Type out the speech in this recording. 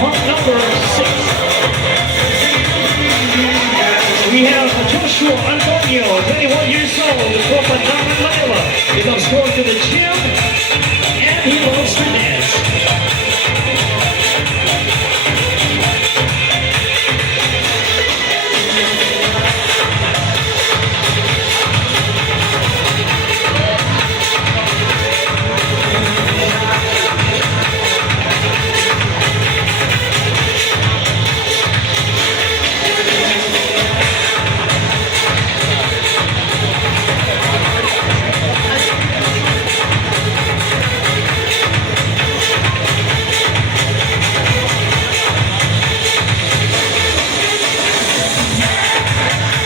Pump number 6. We have Joshua Antonio, 21 years old, from Manila, Manila. He loves going to the gym